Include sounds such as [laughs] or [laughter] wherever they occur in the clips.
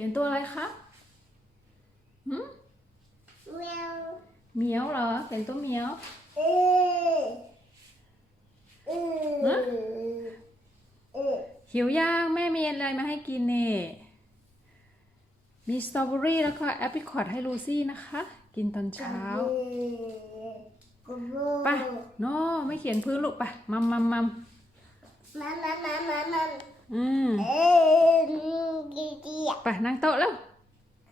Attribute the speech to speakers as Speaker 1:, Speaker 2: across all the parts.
Speaker 1: ขียนตัวอะไรคะหืม
Speaker 2: Meow.
Speaker 1: เหมียวเหรอเป็นตัวเหมียว
Speaker 2: Uh.
Speaker 1: Huh?
Speaker 2: Uh. Uh.
Speaker 1: หิวย่างแม่มีอะไรมาให้กินเนี่ยมีสตรอเบอรี่แล้วก็แอปเปิลคอร์ดให้ลูซี่นะคะ กินตอนเช้าไปโน่ไม่เขียนพื้นลูกไปมัมมัมมัม
Speaker 2: Mama, mama, mama.
Speaker 1: อืม
Speaker 2: Eh, gigi.
Speaker 1: ไปนั่งโต๊ะแล้ว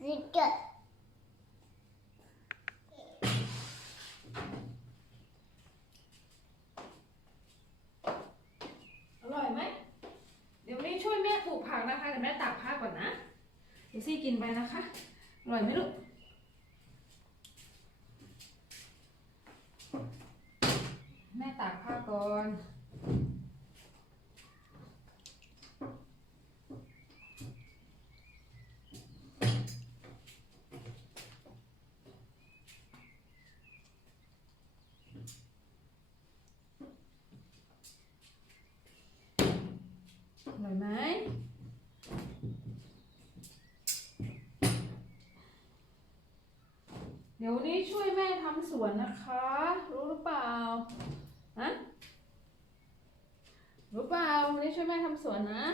Speaker 2: Gigi.
Speaker 1: อร่อยไหม เดี๋ยววันนี้ช่วยแม่ปลูกผักนะคะเดี๋ยวแม่ตากผ้าก่อนนะลูซี่กินไปนะคะ อร่อยไหมลูก แม่ตากผ้าก่อน อร่อยไหมเดี๋ยวนนี้ช่วยแม่ทำสวนนะคะ รู้หรือเปล่าฮะรู้เปล่าวันนี้ช่วยแม่ทำสวนนะ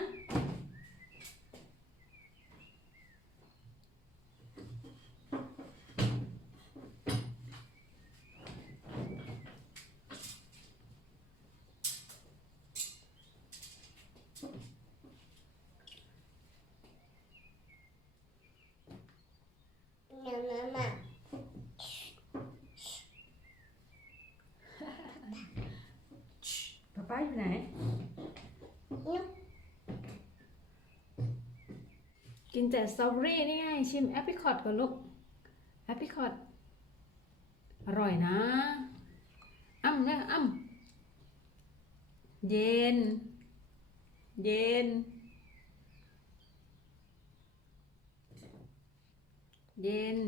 Speaker 2: Mama.
Speaker 1: ป๊าป้าอยู่ไหนกินแต่สตรอเบอรี่นี่ไง ชิมแอปเปิลคอร์ดก่อนลูก แอปเปิลคอร์ดอร่อยนะ อ้ำนะอ้ำเย็น เย็น เย็น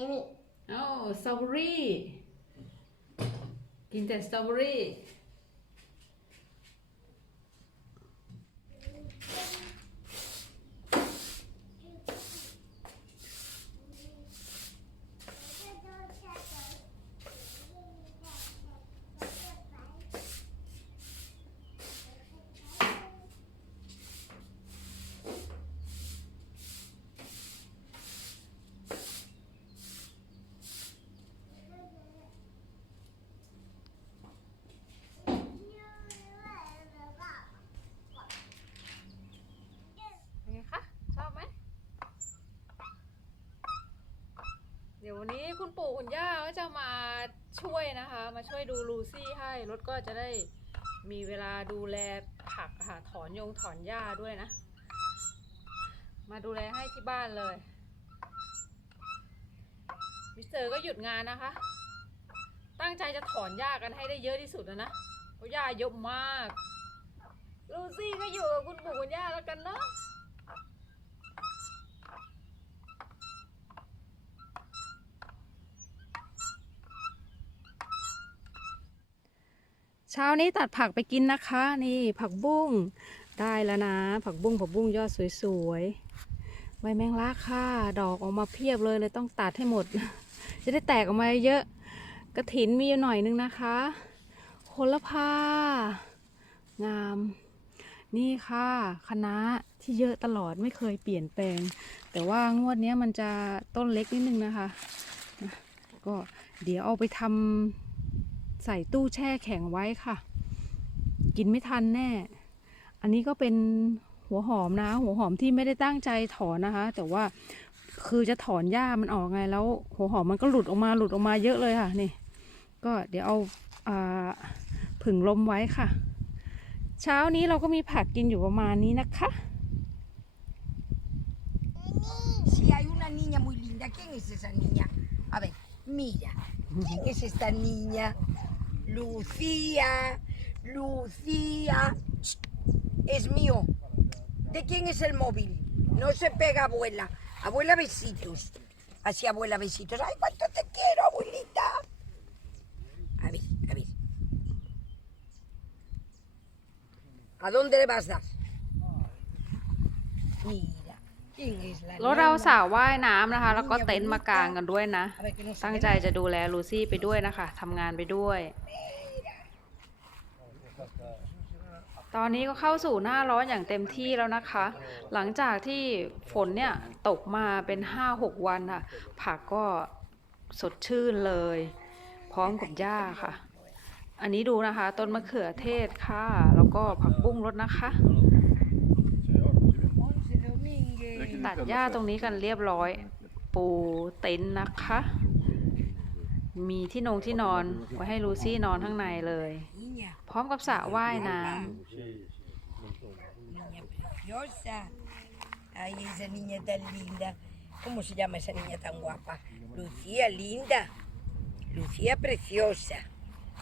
Speaker 2: Amy.
Speaker 1: เอ้าสตรอเบอรี่ กินแต่สตรอเบอรี่ เป็นไงคะ ชอบไหม เดี๋ยววันนี้ คุณปู่คุณย่าก็จะมาช่วยนะคะ มาช่วยดูลูซี่ให้รถก็จะได้มีเวลาดูแลผักค่ะถอนยงถอนหญ้าด้วยนะ มาดูแลให้ที่บ้านเลยมิสเตอร์ก็หยุดงานนะคะ ตั้งใจจะถอนหญ้ากันให้ได้เยอะที่สุดนะนะเพราะหญ้าเยอะมาก ลูซี่ก็อยู่กับคุณปู่คุณย่าแล้วกันเนาะ เช้านี้ตัดผักไปกินนะคะ นี่ผักบุ้งได้แล้วนะ ผักบุ้งผักบุ้งยอดสวยๆใบแมงลักค่ะ ดอกออกมาเพียบเลยเลยต้องตัดให้หมด จะได้แตกออกมาเยอะกระถินมีอยู่หน่อยนึงนะคะโหระพางาม นี่ค่ะคณะที่เยอะตลอดไม่เคยเปลี่ยนแปลง แต่ว่างวดนี้มันจะต้นเล็กนิดนึงนะคะ ก็เดี๋ยวเอาไปทำ ใส่ตู้แช่แข็งไว้ค่ะ กินไม่ทันแน่ อันนี้ก็เป็นหัวหอมนะ หัวหอมที่ไม่ได้ตั้งใจถอนนะคะ แต่ว่าคือจะถอนหญ้ามันออกไงแล้ว หัวหอมมันก็หลุดออกมาหลุดออกมาเยอะเลยค่ะนี่ ก็เดี๋ยวเอาอ่าผึ่งลมไว้ค่ะ เช้านี้เราก็มีผักกินอยู่ประมาณนี้นะคะ
Speaker 3: Si hay una niña muy linda, ¿quién es esa niña? A ver, mira, ¿quién es esta niña? Lucía, Lucía. Es mío. ¿De quién es el móvil? No se pega, abuela. Abuela, besitos. Así, abuela, besitos. ¡Ay, cuánto te quiero, abuelita! A ver, a ver. ¿A dónde le vas a dar? Mira. ¿Quién es la
Speaker 1: รถเรา
Speaker 3: nana?
Speaker 1: สาวว่ายน้ำนะคะ แล้วก็เต็นท์มากางกันด้วยนะ
Speaker 3: A ver, que no se
Speaker 1: ตั้ง
Speaker 3: ve
Speaker 1: ใจ
Speaker 3: nada.
Speaker 1: จะดูแลลูซี่ไปด้วยนะคะทำงานไปด้วย ตอนนี้ก็เข้าสู่หน้าร้อนอย่างเต็มที่แล้วนะคะ หลังจากที่ฝนเนี่ยตกมาเป็น 5-6 วันค่ะ ผักก็สดชื่นเลย พร้อมกับหญ้าค่ะ อันนี้ดูนะคะ ต้นมะเขือเทศค่ะ แล้วก็ผักบุ้งรดนะคะ ตัดหญ้าตรงนี้กันเรียบร้อย ปูเต็นท์นะคะ มีที่นงที่นอนไว้ให้ลูซี่นอนข้างในเลย
Speaker 3: Niña,
Speaker 1: พร้อมกับสระว่ายน้
Speaker 3: niña preciosa. Ay, esa niña tan linda. ¿Cómo se llama esa niña tan guapa? Lucía, linda. Lucía preciosa.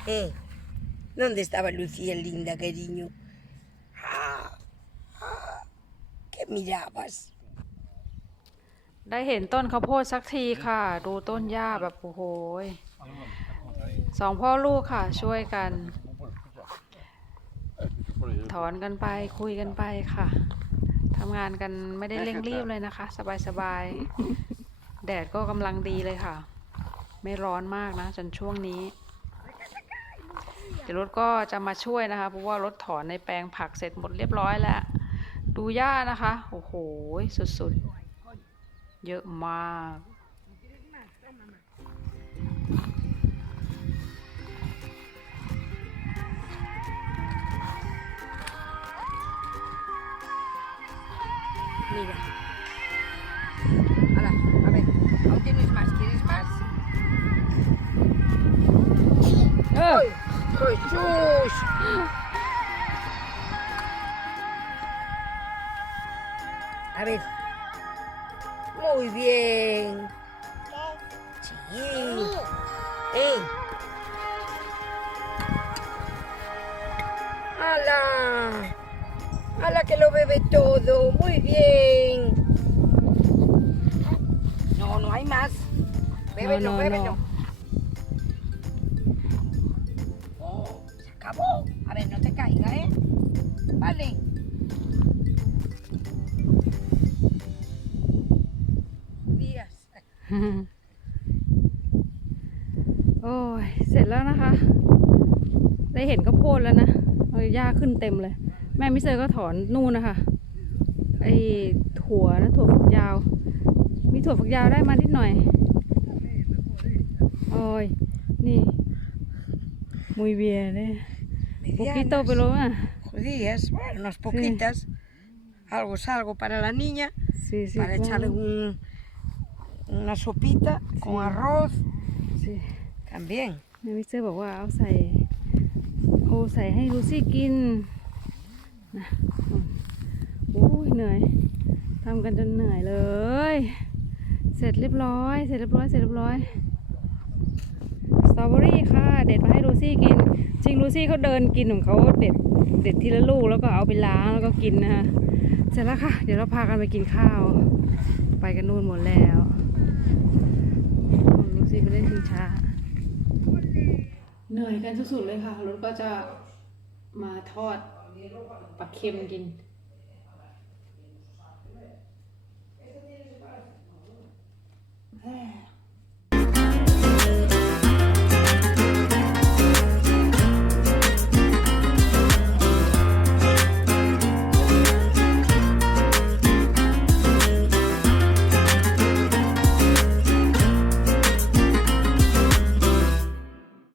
Speaker 3: ¿Eh? ¿Dónde estaba Lucía, linda, cariño? Ah, ah, ¿Qué mirabas?
Speaker 1: ได้เห็นต้นข้าวโพดสักทีค่ะ ดูต้นหญ้าแบบโอ้โหยสองพ่อลูกค่ะ ช่วยกัน ถอนกันไปคุยกันไปค่ะทำงานกันไม่ได้เร่งรีบเลยนะคะ สบายๆ แดดก็กำลังดีเลยค่ะ ไม่ร้อนมากนะ จนช่วงนี้เดี๋ยวรถก็จะมาช่วยนะคะ เพราะว่ารถถอนในแปลงผักเสร็จหมดเรียบร้อยแล้ว ดูหญ้านะคะ โอ้โห สุดๆ เยอะมาก
Speaker 3: Mira. Hala, ¡Eh! ¡Hala! ¡Hala que lo bebe todo! ¡Muy bien! No, no hay más. Bébelo,
Speaker 1: no,
Speaker 3: bébelo.
Speaker 1: no.
Speaker 3: Oh, se acabó. A ver, no te caiga, ¿eh? Vale. Días. [laughs]
Speaker 1: แล้วนะคะ ได้เห็นข้าวโพดแล้วนะเออหญ้าขึ้นเต็มเลย แม่มิเซอร์ก็ถอนนู่นนะคะไอ้ถั่วนะถั่วฝักยาว มีถั่วฝักยาวได้มานิดหน่อยโอ้ยนี่ muy bien เนี่ย poquito
Speaker 3: Medianas.
Speaker 1: pero ah,
Speaker 3: Judías, bueno, unas poquitas. Algo es algo para la niña,
Speaker 1: sí, sí,
Speaker 3: para
Speaker 1: claro.
Speaker 3: echarle un, una sopita con
Speaker 1: Sí.
Speaker 3: arroz
Speaker 1: Sí.
Speaker 3: también.
Speaker 1: แม่มิเตอร์บอกว่าเอาใส่เอใส่ให้ลูซี่กินนะโอ้ยเหนื่อยทำกันจนเหนื่อยเลย เสร็จเรียบร้อย เสร็จเรียบร้อย เสร็จเรียบร้อย สตรอเบอรี่ค่ะ เด็ดมาให้ลูซี่กิน จริงลูซี่เขาเดินกินของเขาเด็ด เด็ดทีละลูกแล้วก็เอาไปล้างแล้วก็กินนะคะ เสร็จแล้วค่ะ เดี๋ยวเราพากันไปกินข้าว ไปกันนู่นหมดแล้ว หนื่อยกันสุดๆเลยค่ะรถก็จะมาทอดปลาเค็มกิน